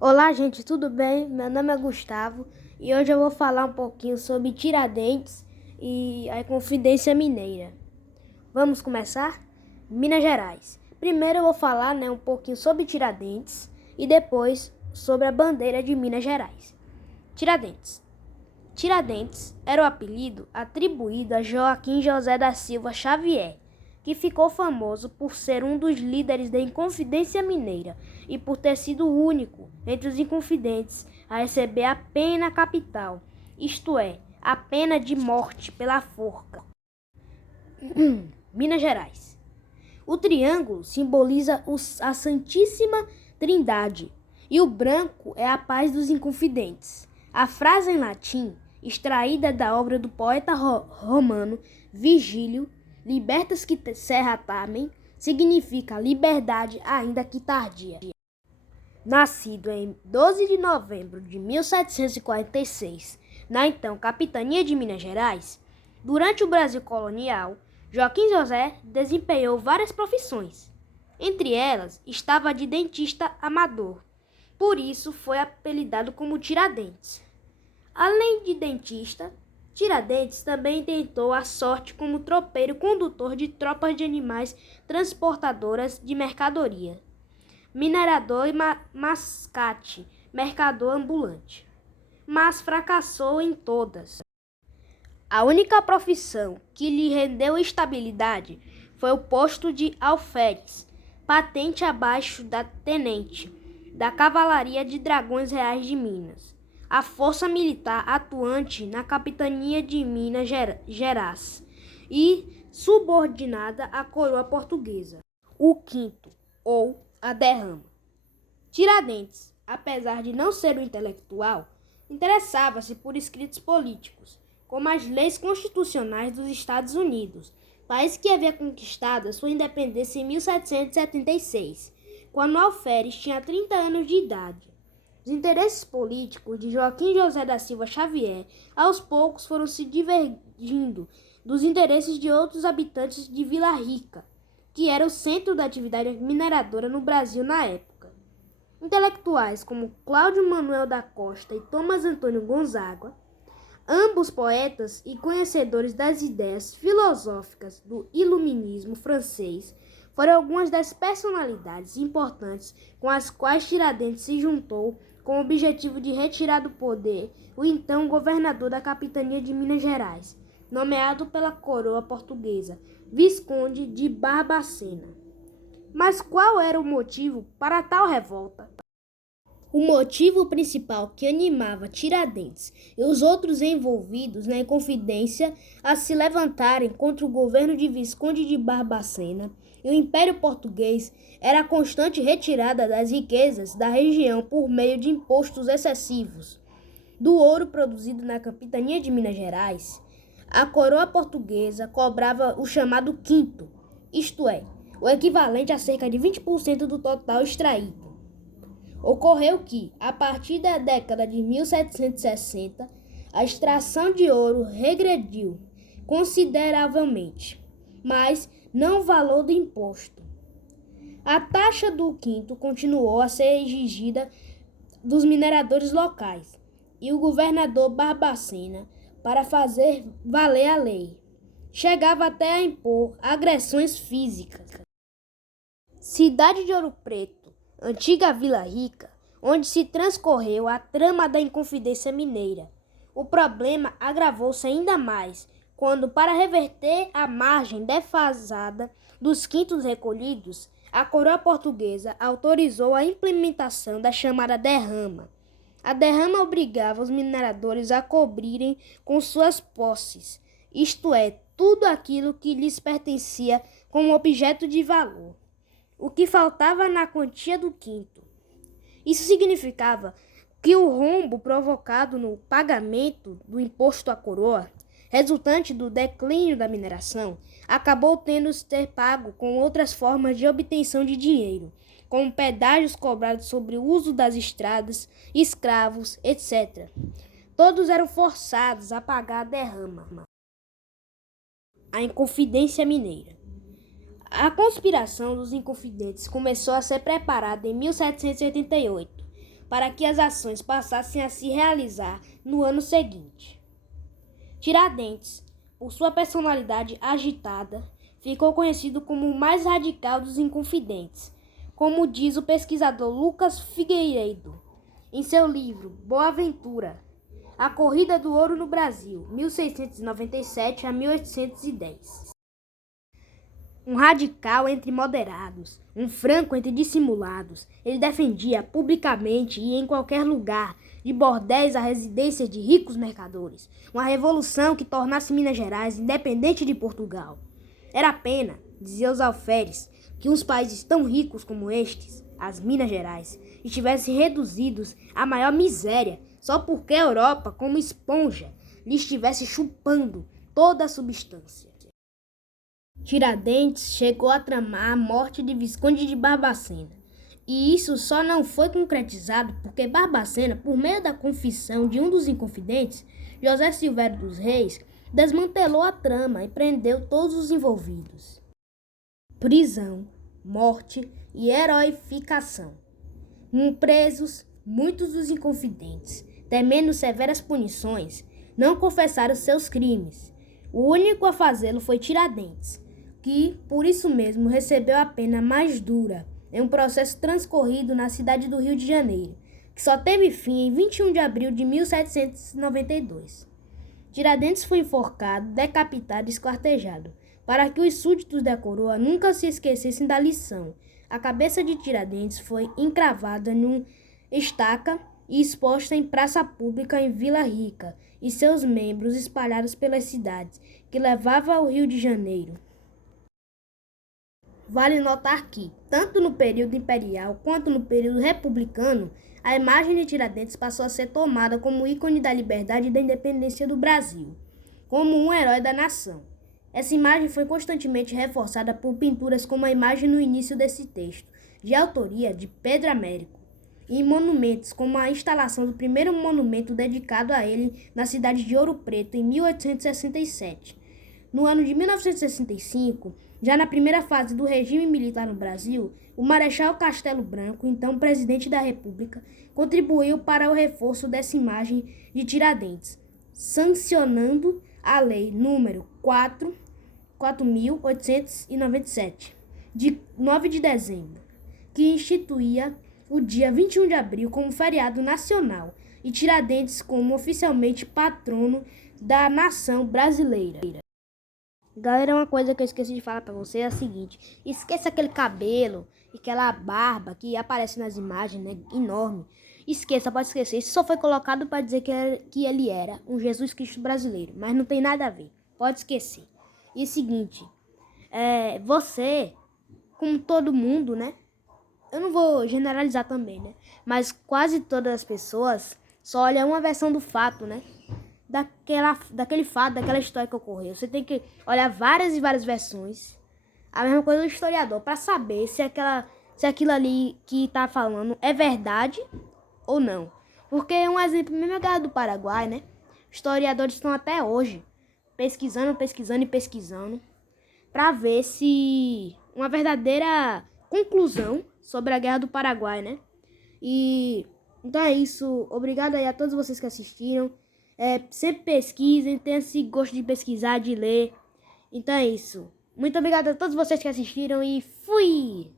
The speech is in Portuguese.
Olá, gente, tudo bem? Meu nome é Gustavo e hoje eu vou falar um pouquinho sobre Tiradentes e a Inconfidência Mineira. Vamos começar? Minas Gerais. Primeiro eu vou falar, um pouquinho sobre Tiradentes e depois sobre a bandeira de Minas Gerais. Tiradentes. Tiradentes era o apelido atribuído a Joaquim José da Silva Xavier, que ficou famoso por ser um dos líderes da Inconfidência Mineira e por ter sido o único entre os inconfidentes a receber a pena capital, isto é, a pena de morte pela forca. Minas Gerais. O triângulo simboliza a Santíssima Trindade e o branco é a paz dos inconfidentes. A frase em latim, extraída da obra do poeta romano Virgílio, libertas que serra tamen, significa liberdade ainda que tardia. Nascido em 12 de novembro de 1746, na então capitania de Minas Gerais, durante o Brasil colonial, Joaquim José desempenhou várias profissões. Entre elas estava a de dentista amador. Por isso foi apelidado como Tiradentes. Além de dentista, Tiradentes também tentou a sorte como tropeiro condutor de tropas de animais transportadoras de mercadoria, minerador e mascate, mercador ambulante, mas fracassou em todas. A única profissão que lhe rendeu estabilidade foi o posto de alferes, patente abaixo da tenente, da Cavalaria de Dragões Reais de Minas, a força militar atuante na capitania de Minas Gerais e subordinada à coroa portuguesa. O quinto, ou a derrama. Tiradentes, apesar de não ser um intelectual, interessava-se por escritos políticos, como as leis constitucionais dos Estados Unidos, país que havia conquistado sua independência em 1776, quando Alferes tinha 30 anos de idade. Os interesses políticos de Joaquim José da Silva Xavier, aos poucos, foram se divergindo dos interesses de outros habitantes de Vila Rica, que era o centro da atividade mineradora no Brasil na época. Intelectuais como Cláudio Manuel da Costa e Thomas Antônio Gonzaga, ambos poetas e conhecedores das ideias filosóficas do iluminismo francês, foram algumas das personalidades importantes com as quais Tiradentes se juntou com o objetivo de retirar do poder o então governador da capitania de Minas Gerais, nomeado pela coroa portuguesa, Visconde de Barbacena. Mas qual era o motivo para tal revolta? O motivo principal que animava Tiradentes e os outros envolvidos na Inconfidência a se levantarem contra o governo de Visconde de Barbacena e o Império Português era a constante retirada das riquezas da região por meio de impostos excessivos. Do ouro produzido na capitania de Minas Gerais, a coroa portuguesa cobrava o chamado quinto, isto é, o equivalente a cerca de 20% do total extraído. Ocorreu que, a partir da década de 1760, a extração de ouro regrediu consideravelmente, mas não o valor do imposto. A taxa do quinto continuou a ser exigida dos mineradores locais, e o governador Barbacena, para fazer valer a lei, chegava até a impor agressões físicas. Cidade de Ouro Preto, antiga Vila Rica, onde se transcorreu a trama da Inconfidência Mineira. O problema agravou-se ainda mais quando, para reverter a margem defasada dos quintos recolhidos, a coroa portuguesa autorizou a implementação da chamada derrama. A derrama obrigava os mineradores a cobrirem com suas posses, isto é, tudo aquilo que lhes pertencia como objeto de valor, o que faltava na quantia do quinto. Isso significava que o rombo provocado no pagamento do imposto à coroa, resultante do declínio da mineração, acabou tendo de ser pago com outras formas de obtenção de dinheiro, como pedágios cobrados sobre o uso das estradas, escravos, etc. Todos eram forçados a pagar a derrama. A Inconfidência Mineira. A conspiração dos Inconfidentes começou a ser preparada em 1788 para que as ações passassem a se realizar no ano seguinte. Tiradentes, por sua personalidade agitada, ficou conhecido como o mais radical dos Inconfidentes, como diz o pesquisador Lucas Figueiredo em seu livro Boa Ventura, A Corrida do Ouro no Brasil, 1697 a 1810. Um radical entre moderados, um franco entre dissimulados, ele defendia publicamente e em qualquer lugar, de bordéis à residência de ricos mercadores, uma revolução que tornasse Minas Gerais independente de Portugal. Era pena, dizia os alferes, que uns países tão ricos como estes, as Minas Gerais, estivessem reduzidos à maior miséria só porque a Europa, como esponja, lhe estivesse chupando toda a substância. Tiradentes chegou a tramar a morte de Visconde de Barbacena, e isso só não foi concretizado porque Barbacena, por meio da confissão de um dos Inconfidentes, José Silvério dos Reis, desmantelou a trama e prendeu todos os envolvidos. Prisão, morte e heroificação. Presos, muitos dos Inconfidentes, temendo severas punições, não confessaram seus crimes. O único a fazê-lo foi Tiradentes, que, por isso mesmo, recebeu a pena mais dura em um processo transcorrido na cidade do Rio de Janeiro, que só teve fim em 21 de abril de 1792. Tiradentes foi enforcado, decapitado e esquartejado, para que os súditos da coroa nunca se esquecessem da lição. A cabeça de Tiradentes foi encravada numa estaca e exposta em praça pública em Vila Rica, e seus membros espalhados pelas cidades que levavam ao Rio de Janeiro. Vale notar que, tanto no período imperial quanto no período republicano, a imagem de Tiradentes passou a ser tomada como ícone da liberdade e da independência do Brasil, como um herói da nação. Essa imagem foi constantemente reforçada por pinturas como a imagem no início desse texto, de autoria de Pedro Américo, e monumentos como a instalação do primeiro monumento dedicado a ele na cidade de Ouro Preto, em 1867. No ano de 1965, já na primeira fase do regime militar no Brasil, o Marechal Castelo Branco, então presidente da República, contribuiu para o reforço dessa imagem de Tiradentes, sancionando a Lei número 4.897, de 9 de dezembro, que instituía o dia 21 de abril como feriado nacional e Tiradentes como oficialmente patrono da nação brasileira. Galera, uma coisa que eu esqueci de falar pra você é a seguinte: esqueça aquele cabelo e aquela barba que aparece nas imagens, né, enorme. Esqueça, pode esquecer. Isso só foi colocado para dizer que ele era um Jesus Cristo brasileiro, mas não tem nada a ver. Pode esquecer. E o seguinte, você, como todo mundo, né? Eu não vou generalizar também, né? Mas quase todas as pessoas só olham uma versão do fato, né? Daquele fato, daquela história que ocorreu. Você tem que olhar várias e várias versões. A mesma coisa do historiador, para saber se aquilo ali que tá falando é verdade ou não. Porque um exemplo mesmo é a Guerra do Paraguai, né? Historiadores estão até hoje pesquisando para ver se uma verdadeira conclusão sobre a Guerra do Paraguai, né? E então é isso. Obrigado aí a todos vocês que assistiram. Sempre pesquisem, tenham esse gosto de pesquisar, de ler. Então é isso. Muito obrigado a todos vocês que assistiram e fui!